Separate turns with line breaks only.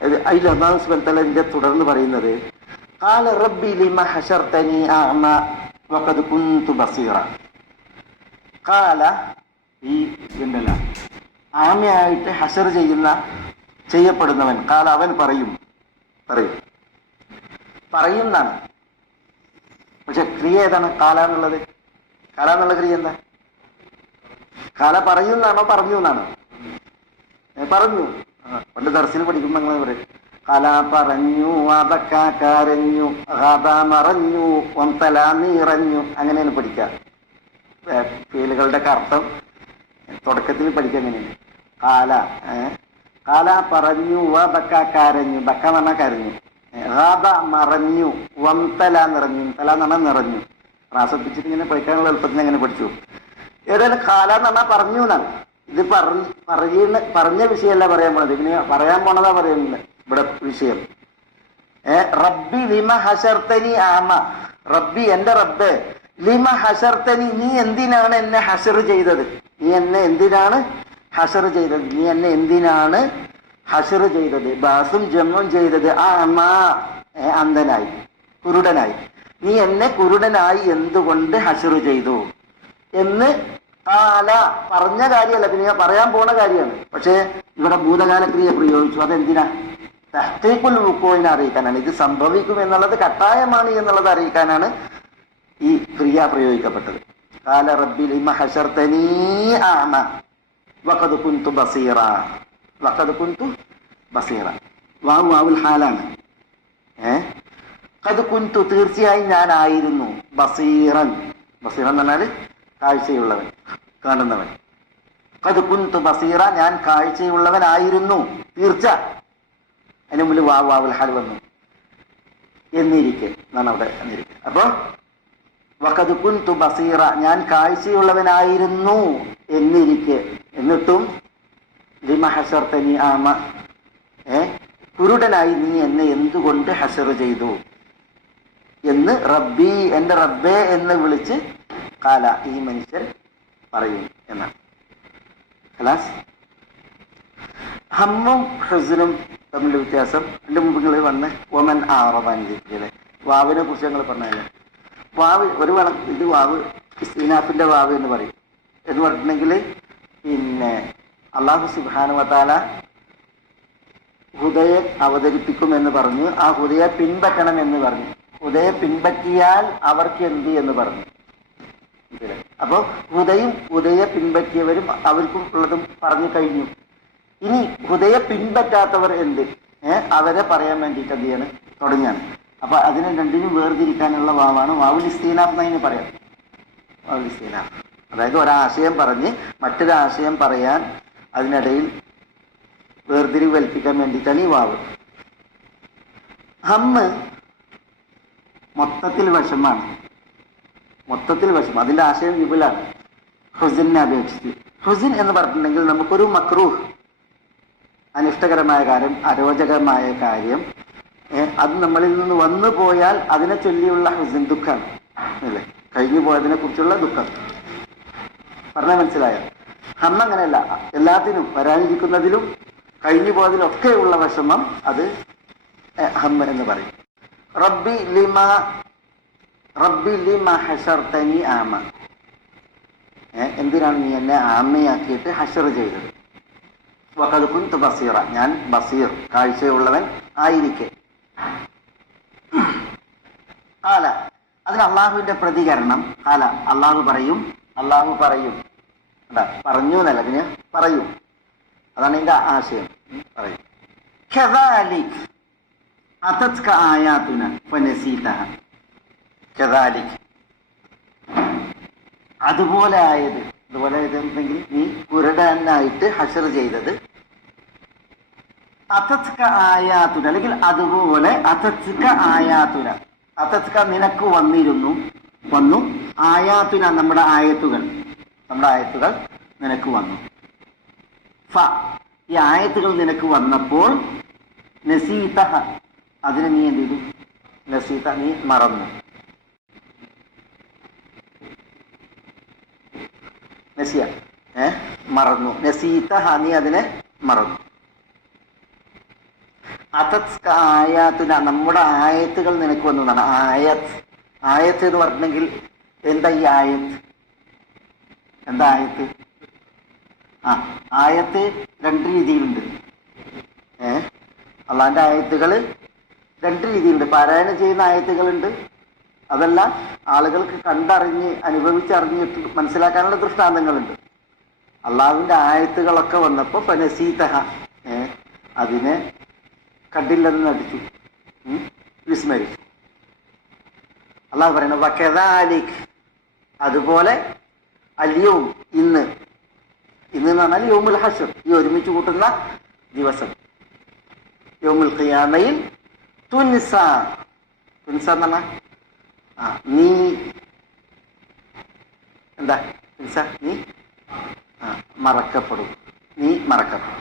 അതിൽ അള്ളാഹു സുബത്തലിന്റെ തുടർന്ന് പറയുന്നത് قال ربي لما حشرتني أعمى وقد كنت بصيرا قال ഈ ഇതുണ്ടല്ല ആമയായിട്ട് ഹഷർ ചെയ്യുന്ന ചെയ്യപ്പെടുന്നവൻ കാല അവൻ പറയും പറയും പറയുന്നാണ് പക്ഷെ ക്രിയ ഏതാണ് കാല എന്നുള്ളത് കാല എന്നുള്ള ക്രിയ എന്താ കാല പറയുന്നാണോ പറഞ്ഞു എന്നാണോ. പറഞ്ഞു. പണ്ട് ദർശനം പഠിക്കുമ്പോ നിങ്ങൾ ഇവർ കല പറഞ്ഞു അതൊക്ക കരഞ്ഞു കഥ മറഞ്ഞു ഒന്തല നീറഞ്ഞു അങ്ങനെയാണ് പഠിക്കുക പേലുകളുടെ അർത്ഥം തുടക്കത്തിൽ പഠിക്കുക അങ്ങനെയാണ് കാല കാല പറഞ്ഞു വബക്ക കരഞ്ഞു ബക്ക എന്ന് കരഞ്ഞു. ഹാബ മറഞ്ഞു വംതല നിറഞ്ഞു തല എന്ന് നിറഞ്ഞു. പ്രാസപ്പിച്ചിട്ട് ഇങ്ങനെ പഠിക്കാനുള്ള എളുപ്പത്തിന് അങ്ങനെ പഠിച്ചു. ഏതായാലും കാല എന്ന് പറഞ്ഞാൽ പറഞ്ഞു എന്നാണ് ഇത് പറയുന്ന പറഞ്ഞ വിഷയമല്ല പറയാൻ പോണത് ഇനി പറയാൻ പോണതാ പറയുന്നത് ഇവിടെ വിഷയം. ഏ റബ്ബി ലിമ ഹസർത്തനി ആമ. റബ്ബി എന്റെ റബ്ബ്. ലിമ ഹസർത്തനി നീ എന്തിനാണ് എന്നെ ഹസർ ചെയ്തത്? നീ എന്നെ എന്തിനാണ് ഹസർ ചെയ്തത്? നീ എന്നെ എന്തിനാണ് ഹസർ ചെയ്തത്? ബാസും ജമ്മും ചെയ്തത് ആ അമ്മ അന്ധനായി. കുരുടനായി. നീ എന്നെ കുരുടനായി എന്തുകൊണ്ട് ഹസർ ചെയ്തു? എന്ന് കാല പറഞ്ഞ കാര്യമല്ല. പിന്നെ പറയാൻ പോണ കാര്യമാണ്. പക്ഷേ ഇവിടെ ഭൂതകാല ക്രിയ പ്രയോഗിച്ചു. അതെന്തിനാ? തഹ്തീക്കുൽ വുക്കോയിനെ അറിയിക്കാനാണ്. ഇത് സംഭവിക്കും എന്നുള്ളത് കട്ടായമാണ് എന്നുള്ളത് അറിയിക്കാനാണ് ഈ ക്രിയ പ്രയോഗിക്കപ്പെട്ടത്. കാല റബ്ബി ലിമ ഹശർതനീ ആമ വഖദ് കുന്തു ബസീറ. വഖദ് കുന്തു ബസീറ. വാവ് വാവുൽ ഹാലാണ്. ഏ? കത് കുന്തു തീർച്ചയായും ഞാനായിരുന്നു ബസീറൻ. ബസീറൻ എന്ന് കാഴ്ചയുള്ളവൻ കാണുന്നവൻ. അത് കുന്തു ബസീറ ഞാൻ കാഴ്ചയുള്ളവനായിരുന്നു. തീർച്ച. അതിന് മുമ്പിൽ വാവ് വാവുൽ ഹാൽ വന്നു. എന്നിരിക്കെ എന്നാണ് അവിടെ എന്നിരിക്കെ അപ്പോ വക്കത് കുന്തു ബസീറ ഞാൻ കാഴ്ചയുള്ളവനായിരുന്നു. എന്നിരിക്കെ. എന്നിട്ടും ലിമ ഹസർത്തനി ആമ ഏ കുരുടനായി നീ എന്നെ എന്തുകൊണ്ട് ഹസർ ചെയ്തു? എന്ന് റബ്ബി എന്റെ റബ്ബേ എന്ന് വിളിച്ച് കാല ഈ മനുഷ്യൻ പറയും എന്നാണ്. ഖലാസ്? ഹമ്മും ഹസനും തമ്മിൽ വ്യത്യാസം എന്റെ മുമ്പ് നിങ്ങൾ വന്ന് ഒമൻ ആറവാനിരിക്കുന്നത് വാവിനെ കുറിച്ച് ഞങ്ങൾ പറഞ്ഞാൽ വാവ് ഒരു വളം ഇത് വാവ് ഇസ്തീനാഫിന്റെ വാവ് എന്ന് പറയും. എന്ന് പറഞ്ഞിട്ടുണ്ടെങ്കിൽ പിന്നെ അള്ളാഹു സുബാനുവത്താല ഹുദയെ അവതരിപ്പിക്കും എന്ന് പറഞ്ഞു. ആ ഹുദയെ പിൻപറ്റണം എന്ന് പറഞ്ഞു. ഹുദയെ പിൻപറ്റിയാൽ അവർക്ക് എന്ത് എന്ന് പറഞ്ഞു. മനസ്സിലായി? അപ്പൊ ഹുദയും ഹുദയെ പിൻപറ്റിയവരും അവർക്കും ഉള്ളതും പറഞ്ഞു കഴിഞ്ഞു. ഇനി ഹുദയെ പിൻപറ്റാത്തവർ എന്ത്? അവരെ പറയാൻ വേണ്ടിയിട്ട് എന്ത് ചെയ്യാണ്? തുടങ്ങിയാണ് അപ്പൊ അതിനെ രണ്ടിനും വേർതിരിക്കാനുള്ള വാവാണ് വാവുൽ ഇസ്തീനാഫ് എന്നതിന് പറയാം. വാവുൽ അതായത് ഒരാശയം പറഞ്ഞ് മറ്റൊരാശയം പറയാൻ അതിനിടയിൽ വേർതിരിവ് കൽപ്പിക്കാൻ വേണ്ടിയിട്ടാണ് ഈ വാവ്. ഹമ്മ് മൊത്തത്തിൽ വിഷമാണ്. മൊത്തത്തിൽ വിഷമം. അതിന്റെ ആശയം വിപുലാണ് ഹുസിനെ അപേക്ഷിച്ച്. ഹുസിൻ എന്ന് പറഞ്ഞിട്ടുണ്ടെങ്കിൽ നമുക്കൊരു മക്രൂഹ്. അനിഷ്ടകരമായ കാര്യം അരോചകമായ കാര്യം. അത് നമ്മളിൽ നിന്ന് വന്നു പോയാൽ അതിനെ ചൊല്ലിയുള്ള ഹുസിൻ ദുഃഖമാണ് അല്ലേ? കഴിഞ്ഞു പോയതിനെ കുറിച്ചുള്ള ദുഃഖം. പറഞ്ഞാൽ മനസ്സിലായോ? ഹമ്മ അങ്ങനെയല്ല. എല്ലാത്തിനും വരാനിരിക്കുന്നതിലും കഴിഞ്ഞു പോയതിലൊക്കെയുള്ള വിഷമം അത് ഹമ്മ എന്ന് പറയും. റബ്ബി ലിമ റബ്ബി ലിമ ഹഷർത്തനി ആമ. എന്തിനാണ് നീ എന്നെ ആമയാക്കിയിട്ട് ഹഷർ ചെയ്തത്? വഖദ്കുന്ത് ബസീറ. ഞാൻ ബസീർ കാഴ്ചയുള്ളവൻ ആയിരിക്കെ. ഹാല അതിൽ അള്ളാഹുവിന്റെ പ്രതികരണം. ആല അള്ളാഹു പറയും അള്ളാഹു പറയും. പറഞ്ഞു എന്നല്ല പിന്നെ പറയും. അതാണ് എന്റെ ആശയം. പറയും. കെതാലിക്ക് അതുപോലെ ആയത് അതുപോലെ ആയതെങ്കിൽ നീ കുരടനായിട്ട് ഹഷർ ചെയ്തത്. അതത്ക ആയാതുര അല്ലെങ്കിൽ അതുപോലെ അതത്ക ആയാതുര അതത്ക നിനക്ക് വന്നിരുന്നു വന്നു. ആയാതുര നമ്മുടെ ആയത്തുകൾ നമ്മുടെ ആയത്തുകൾ നിനക്ക് വന്നു. ഫ ഈ ആയത്തുകൾ നിനക്ക് വന്നപ്പോൾ നസീതഹ അതിനെ നീ എന്ത് ചെയ്തു? നസീത നീ മറന്നു. നസിയ ഏ? മറന്നു. നസീത നീ അതിനെ മറന്നു. അതത് ആയാത്തുന. നമ്മുടെ ആയത്തുകൾ നിനക്ക് വന്നതാണ് ആയത് ആയത്ത്. എന്ന് പറഞ്ഞെങ്കിൽ എന്താ ഈ ആയത്ത്? എന്താ ആയത്ത്? ആ ആയത്ത് രണ്ട് രീതിയിലുണ്ട്. ഏ? അള്ളാന്റെ ആയത്തുകൾ രണ്ട് രീതിയിലുണ്ട്. പാരായണം ചെയ്യുന്ന ആയത്തുകളുണ്ട്. അതല്ല ആളുകൾക്ക് കണ്ടറിഞ്ഞ് അനുഭവിച്ചറിഞ്ഞ് മനസ്സിലാക്കാനുള്ള ദൃഷ്ടാന്തങ്ങളുണ്ട്. അള്ളാഹുവിന്റെ ആയത്തുകളൊക്കെ വന്നപ്പോൾ പനസീതഹ അതിനെ കണ്ടില്ലെന്ന് നടിച്ചു വിസ്മരിച്ചു. അള്ളാഹു പറയണ വക്കതാലിക് അതുപോലെ അല്യവും ഇന്ന്. ഇന്ന് എന്ന് പറഞ്ഞാൽ യോമുൽ ഹഷർ ഈ ഒരുമിച്ച് കൂട്ടുന്ന ദിവസം. യോമുൽ ഖിയാമയിൽ തുൻസ. തുൻസ എന്ന് പറഞ്ഞാൽ ആ നീ എന്താ? നീ ആ മറക്കപ്പെടും. നീ മറക്കപ്പെടും.